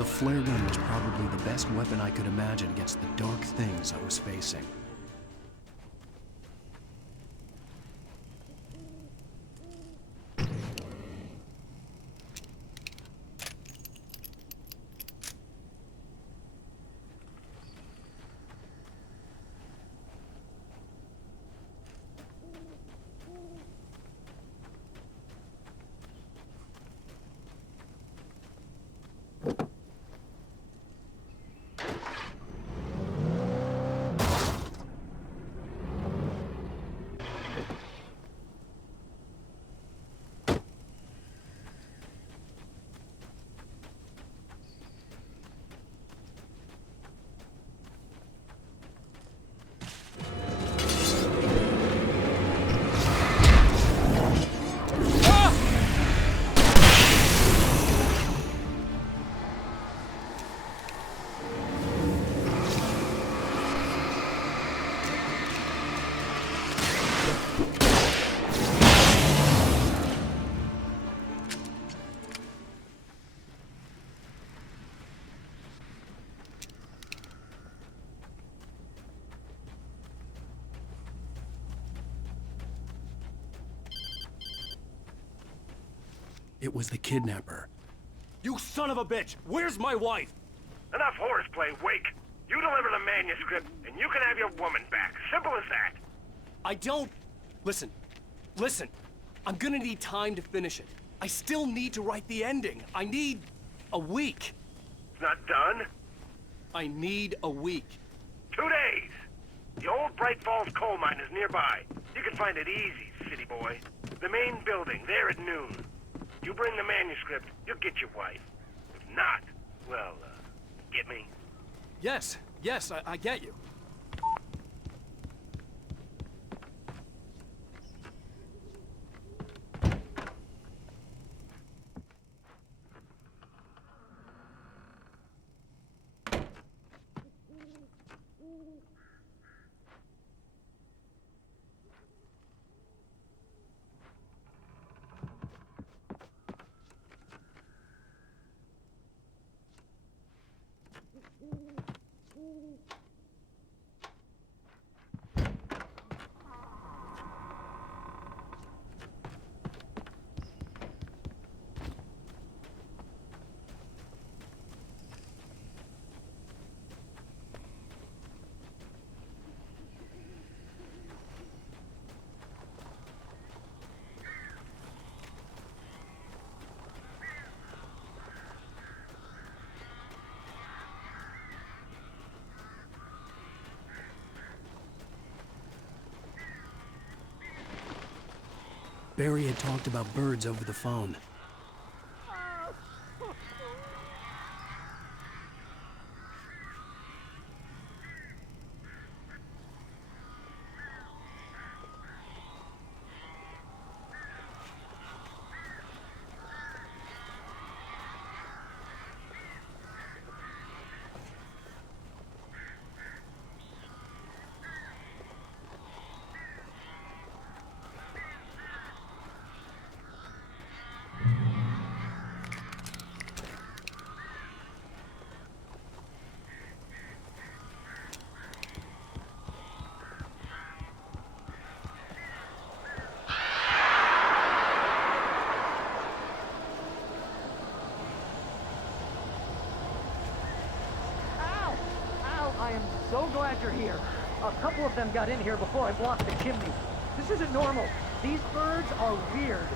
The flare gun was probably the best weapon I could imagine against the dark things I was facing. It was the kidnapper. You son of a bitch! Where's my wife? Enough horseplay, Wake. You deliver the manuscript, and you can have your woman back. Simple as that. I don't... Listen. I'm gonna need time to finish it. I still need to write the ending. I need a week. It's not done? I need a week. 2 days. The old Bright Falls coal mine is nearby. You can find it easy, city boy. The main building, there at noon. You bring the manuscript, you'll get your wife. If not, well, get me? Yes, I get you. Barry had talked about birds over the phone. I am so glad you're here. A couple of them got in here before I blocked the chimney. This isn't normal. These birds are weird.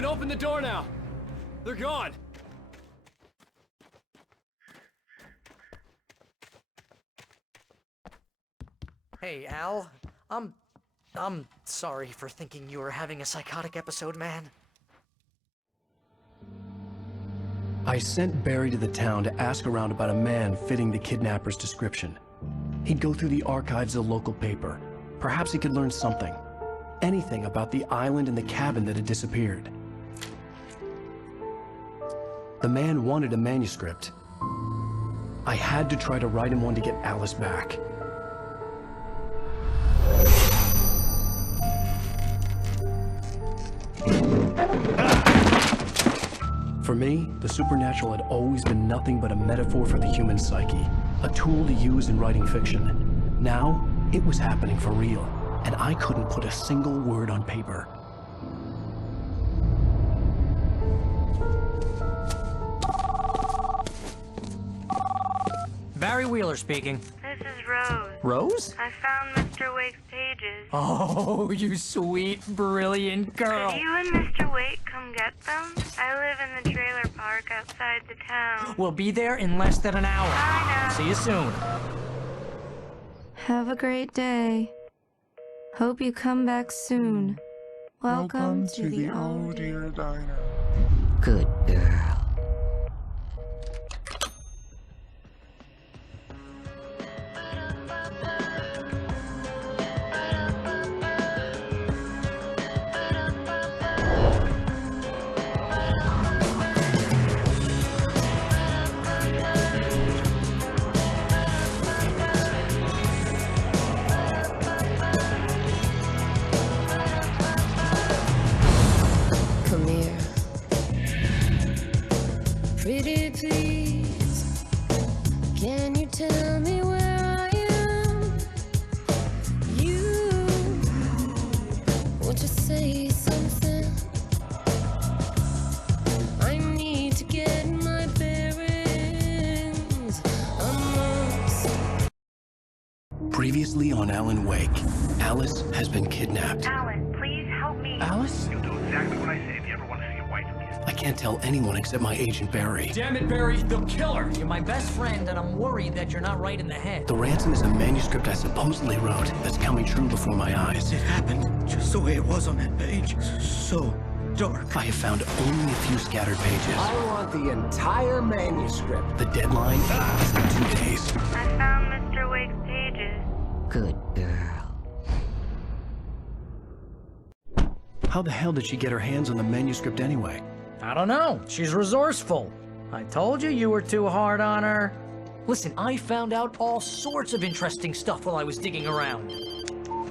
can open the door now. They're gone. Hey, Al. I'm sorry for thinking you were having a psychotic episode, man. I sent Barry to the town to ask around about a man fitting the kidnapper's description. He'd go through the archives of the local paper. Perhaps he could learn something. Anything about the island and the cabin that had disappeared. The man wanted a manuscript. I had to try to write him one to get Alice back. For me, the supernatural had always been nothing but a metaphor for the human psyche, a tool to use in writing fiction. Now, it was happening for real, and I couldn't put a single word on paper. Barry Wheeler speaking. This is Rose. Rose? I found Mr. Wake's pages. Oh, you sweet, brilliant girl. Could you and Mr. Wake come get them? I live in the trailer park outside the town. We'll be there in less than an hour. I know. See you soon. Have a great day. Hope you come back soon. Welcome to the old dear diner. Good girl. Come here. Pretty please. Can you tell me where I am? You won't you say something? I need to get my bearings. Previously on Alan Wake, Alice has been kidnapped. Alan, please help me. Alice? You'll do exactly what I say if you ever want to see your wife again. I can't tell anyone except my agent Barry. Damn it, Barry, they'll kill her. You're my best friend, and I'm worried that you're not right in the head. The ransom is a manuscript I supposedly wrote that's coming true before my eyes. It happened just the way it was on that page. So dark. I have found only a few scattered pages. I want the entire manuscript. The deadline is in 2 days. I found Mr. Wake's pages. Good girl. How the hell did she get her hands on the manuscript anyway? I don't know. She's resourceful. I told you were too hard on her. Listen, I found out all sorts of interesting stuff while I was digging around.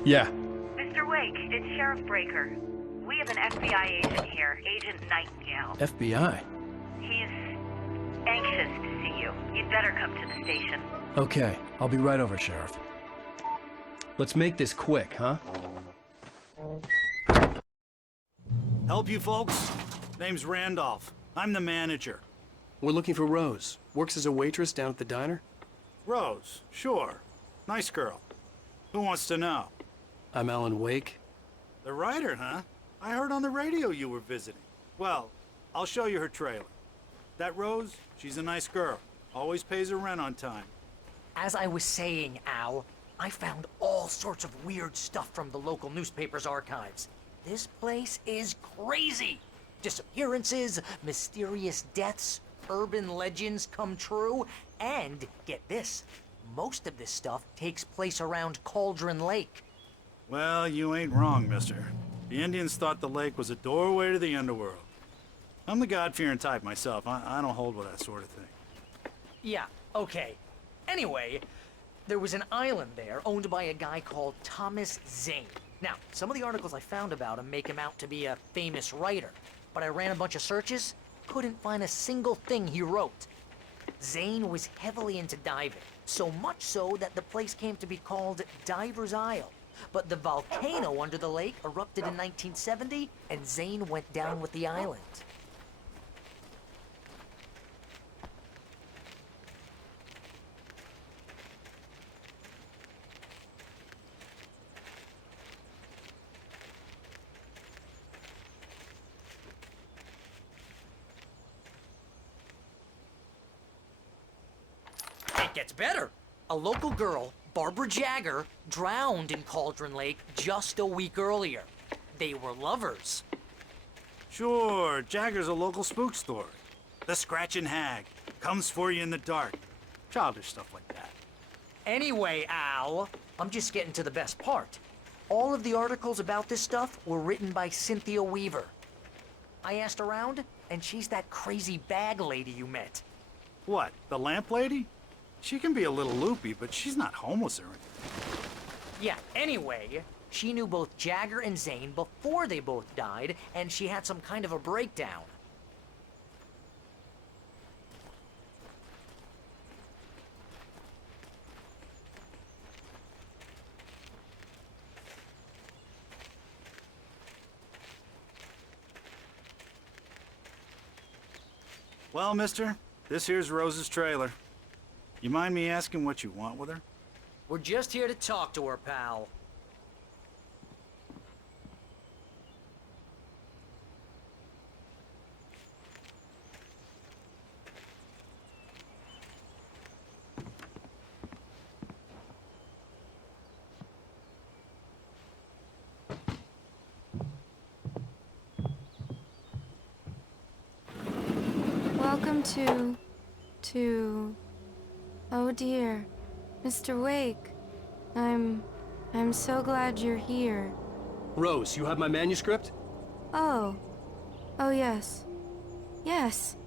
Yeah. Mr. Wake, it's Sheriff Breaker. We have an FBI agent here, Agent Nightingale. FBI? He's anxious to see you. You'd better come to the station. Okay, I'll be right over, Sheriff. Let's make this quick, huh? Help you folks? Name's Randolph. I'm the manager. We're looking for Rose. Works as a waitress down at the diner. Rose, sure. Nice girl. Who wants to know? I'm Alan Wake. The writer, huh? I heard on the radio you were visiting. Well, I'll show you her trailer. That Rose, she's a nice girl. Always pays her rent on time. As I was saying, Al, I found all sorts of weird stuff from the local newspaper's archives. This place is crazy. Disappearances, mysterious deaths, urban legends come true, and get this, most of this stuff takes place around Cauldron Lake. Well, you ain't wrong, mister. The Indians thought the lake was a doorway to the underworld. I'm the God-fearing type myself. I don't hold with that sort of thing. Yeah, okay. Anyway, there was an island there owned by a guy called Thomas Zane. Now, some of the articles I found about him make him out to be a famous writer, but I ran a bunch of searches, couldn't find a single thing he wrote. Zane was heavily into diving, so much so that the place came to be called Diver's Isle. But the volcano under the lake erupted in 1970, and Zane went down with the island. gets better. A local girl, Barbara Jagger, drowned in Cauldron Lake just a week earlier. They were lovers. Sure, Jagger's a local spook story. The Scratching Hag comes for you in the dark. Childish stuff like that. Anyway, Al, I'm just getting to the best part. All of the articles about this stuff were written by Cynthia Weaver. I asked around, and she's that crazy bag lady you met. What, the lamp lady? She can be a little loopy, but she's not homeless or anything. Yeah, anyway, she knew both Jagger and Zane before they both died, and she had some kind of a breakdown. Well, mister, this here's Rose's trailer. You mind me asking what you want with her? We're just here to talk to her, pal. Welcome to... Oh dear, Mr. Wake. I'm so glad you're here. Rose, you have my manuscript? Oh. Oh yes. Yes.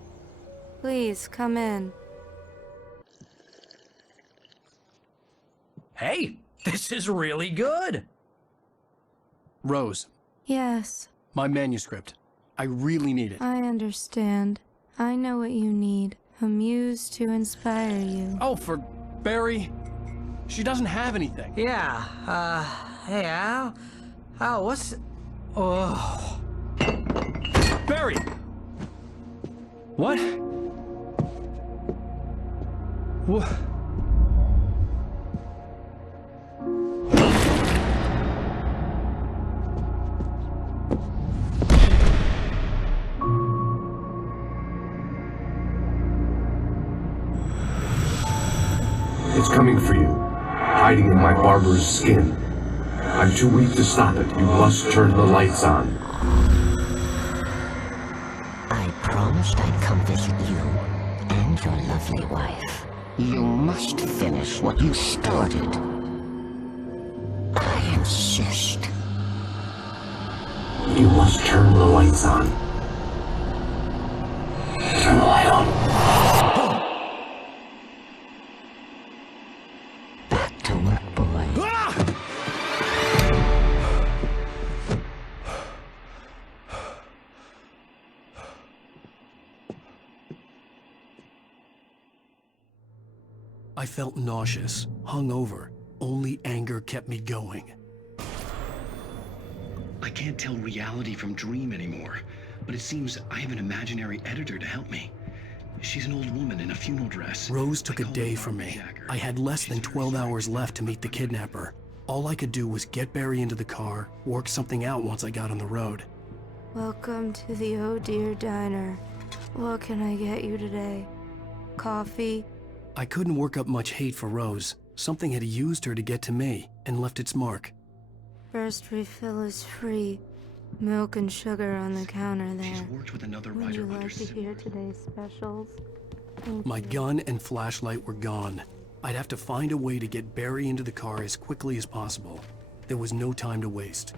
Please, come in. Hey, this is really good. Rose, Yes, my manuscript. I really need it. I understand. I know what you need. A muse to inspire you. Oh, for Barry? She doesn't have anything. Yeah, hey Al? Al, what's... Oh... Barry! What? What? It's coming for you, hiding in my barber's skin. I'm too weak to stop it. You must turn the lights on. I promised I'd come visit you and your lovely wife. You must finish what you started. I insist. You must turn the lights on. Turn the light on. Back to work, boy. I felt nauseous, hungover. Only anger kept me going. I can't tell reality from dream anymore, but it seems I have an imaginary editor to help me. She's an old woman in a funeral dress. Rose took a day from me. I had less than 12 hours left to meet the kidnapper. All I could do was get Barry into the car, work something out once I got on the road. Welcome to the Oh Dear Diner. What can I get you today? Coffee? I couldn't work up much hate for Rose. Something had used her to get to me and left its mark. First refill is free. Milk and sugar on the counter there. She's worked with another Would writer you under like to hear today's specials? Thank My you. gun and flashlight were gone. I'd have to find a way to get Barry into the car as quickly as possible. There was no time to waste.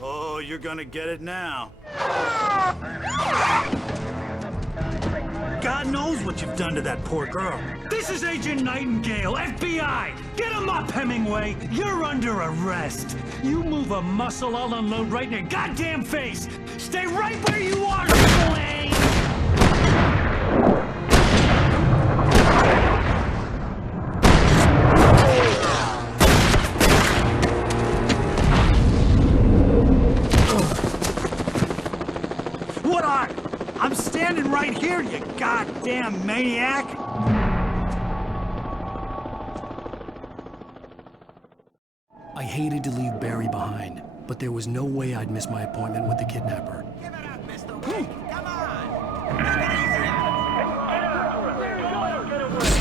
Oh, you're gonna get it now. God knows what you've done to that poor girl. This is Agent Nightingale, FBI! Get him up, Hemingway! You're under arrest! You move a muscle, I'll unload right in your goddamn face! Stay right where you are, Triple A! What are? I'm standing right here, you goddamn maniac! I hated to leave Barry behind, but there was no way I'd miss my appointment with the kidnapper. Give it up, Mr. Wake. Come on. Take it easy on him. Get away.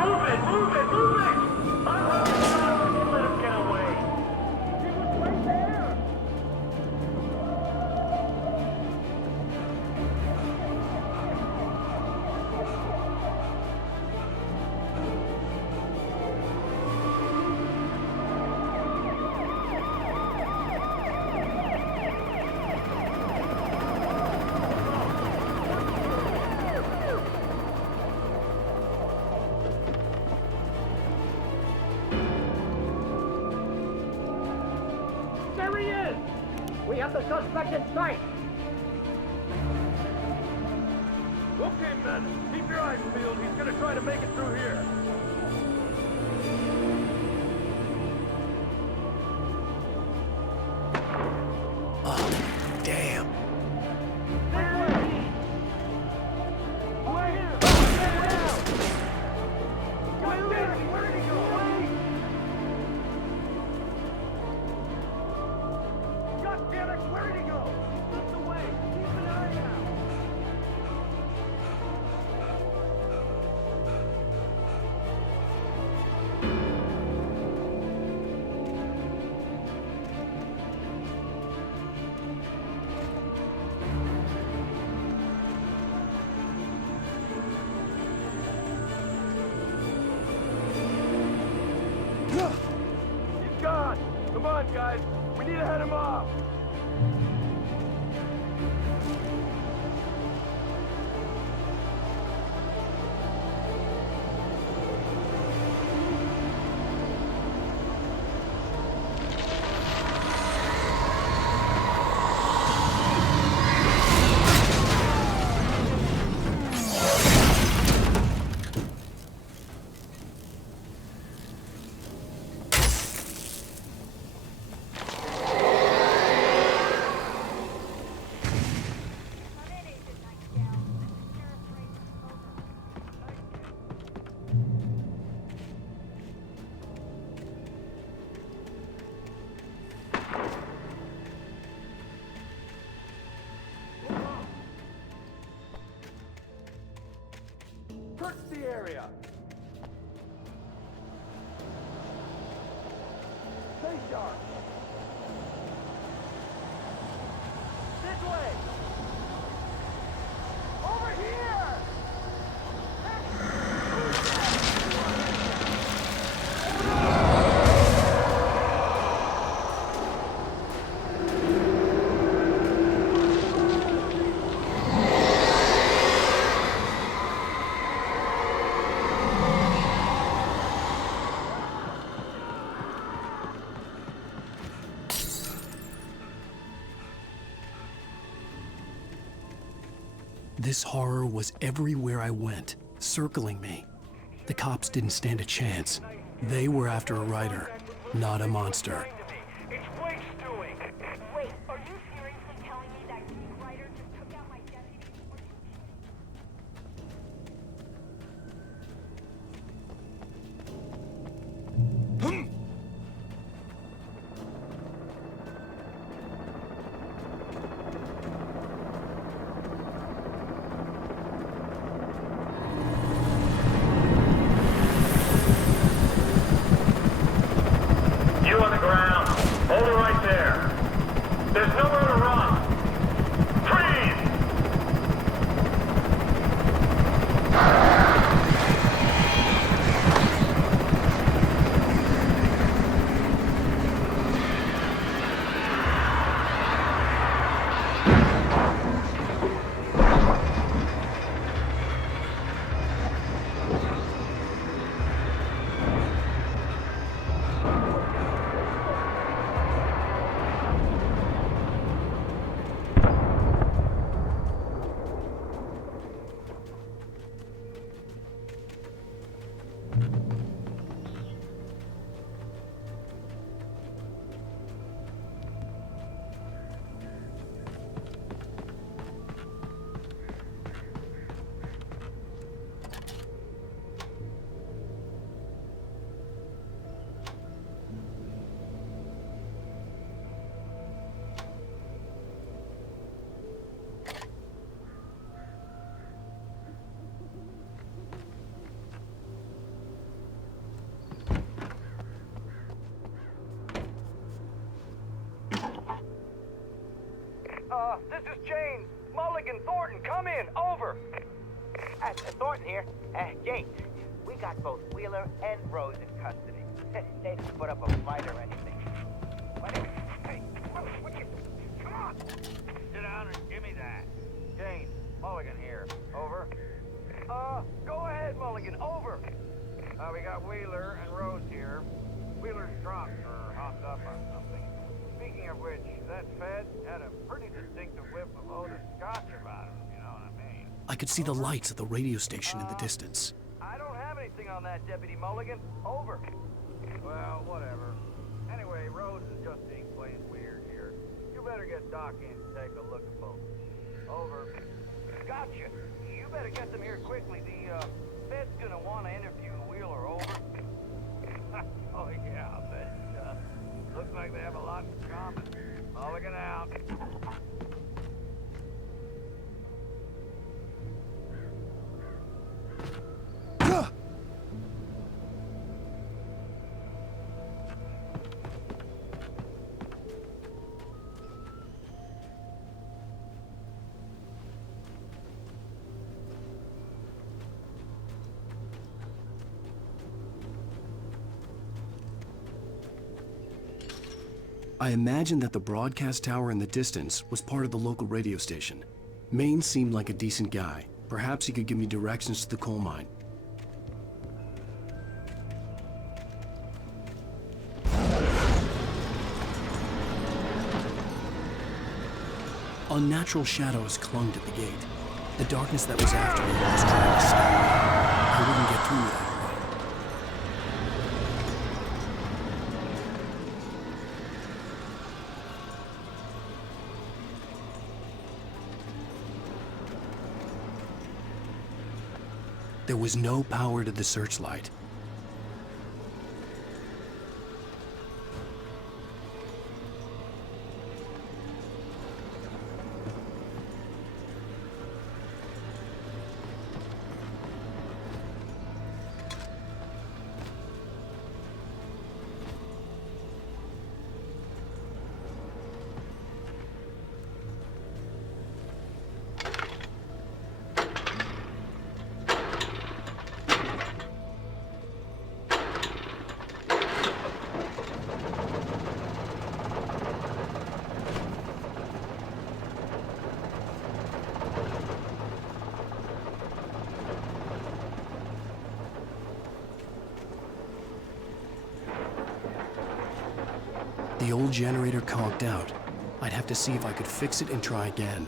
Move it, move it, move it. Let him get away. He was right there. There he is! We have the suspect in sight! Okay, men. Keep your eyes peeled. He's gonna try to make it through here. Oh, damn. Where did he go? God damn it! Where did he go? That's the way. Keep an eye out. He's gone. Come on, guys. We need to head him off. Search the area. Stay sharp. This way. Over here. This horror was everywhere I went, circling me. The cops didn't stand a chance. They were after a writer, not a monster. It's Wake's doing. Wait, are you seriously telling me that geek writer just took out my deputy? You on the ground. Over. Thornton here. Jake, we got both Wheeler and Rose in custody. They didn't put up a fight or anything. Hey, what you... Come on! Sit down and give me that. Jane, Mulligan here. Over. Go ahead, Mulligan. Over. We got Wheeler and Rose here. Wheeler's drunk or hopped up on something. Speaking of which, that Fed had a pretty distinctive whiff of Otis Scotch about him, you know what I mean? I could see the lights at the radio station in the distance. I don't have anything on that, Deputy Mulligan. Over. Well, whatever. Anyway, Rose is just being plain weird here. You better get Doc in to take a look at both. Over. Gotcha. You better get them here quickly. The Fed's gonna want to interview Wheeler. Over. Oh yeah, I bet it does. Looks like they have a lot in common. Mulligan out. I imagined that the broadcast tower in the distance was part of the local radio station. Maine seemed like a decent guy. Perhaps he could give me directions to the coal mine. Unnatural shadows clung to the gate. The darkness that was after me was trying to stop me. I wouldn't get through without it. There was no power to the searchlight. The old generator conked out. I'd have to see if I could fix it and try again.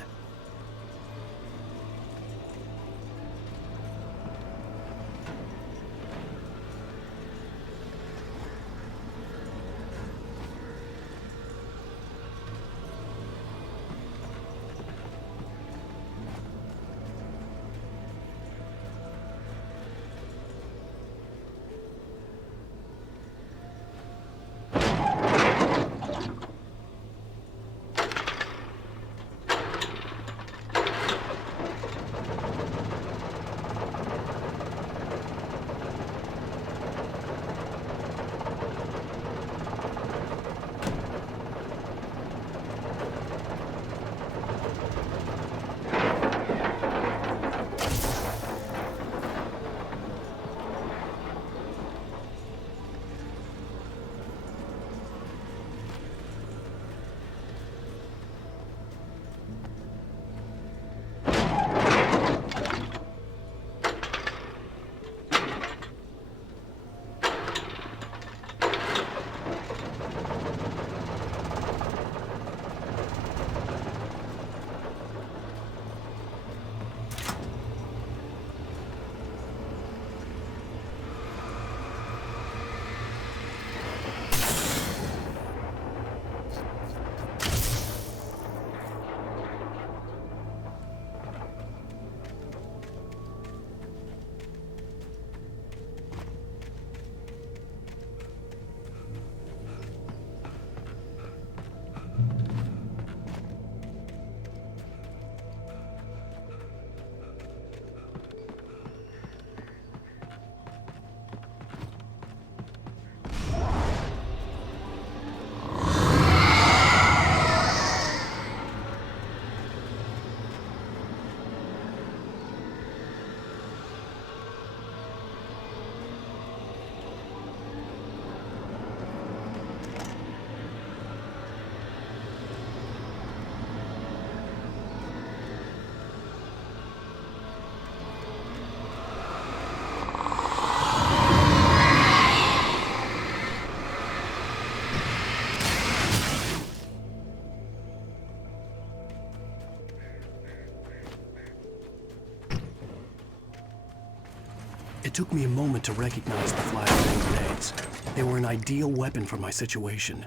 It took me a moment to recognize the flashbang grenades. They were an ideal weapon for my situation.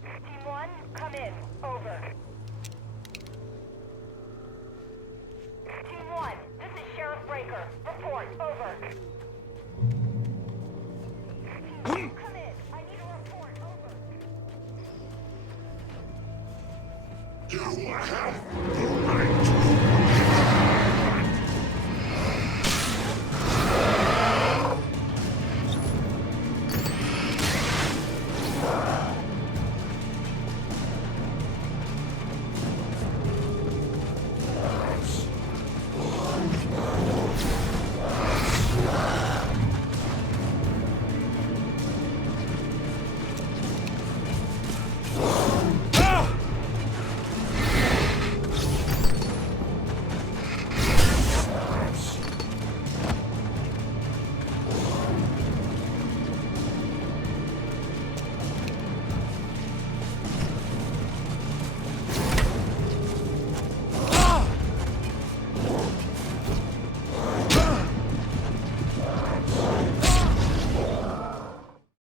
Team 1, come in. Over. Team 1, this is Sheriff Breaker. Report. Over. Team 2, come in. I need a report. Over. You have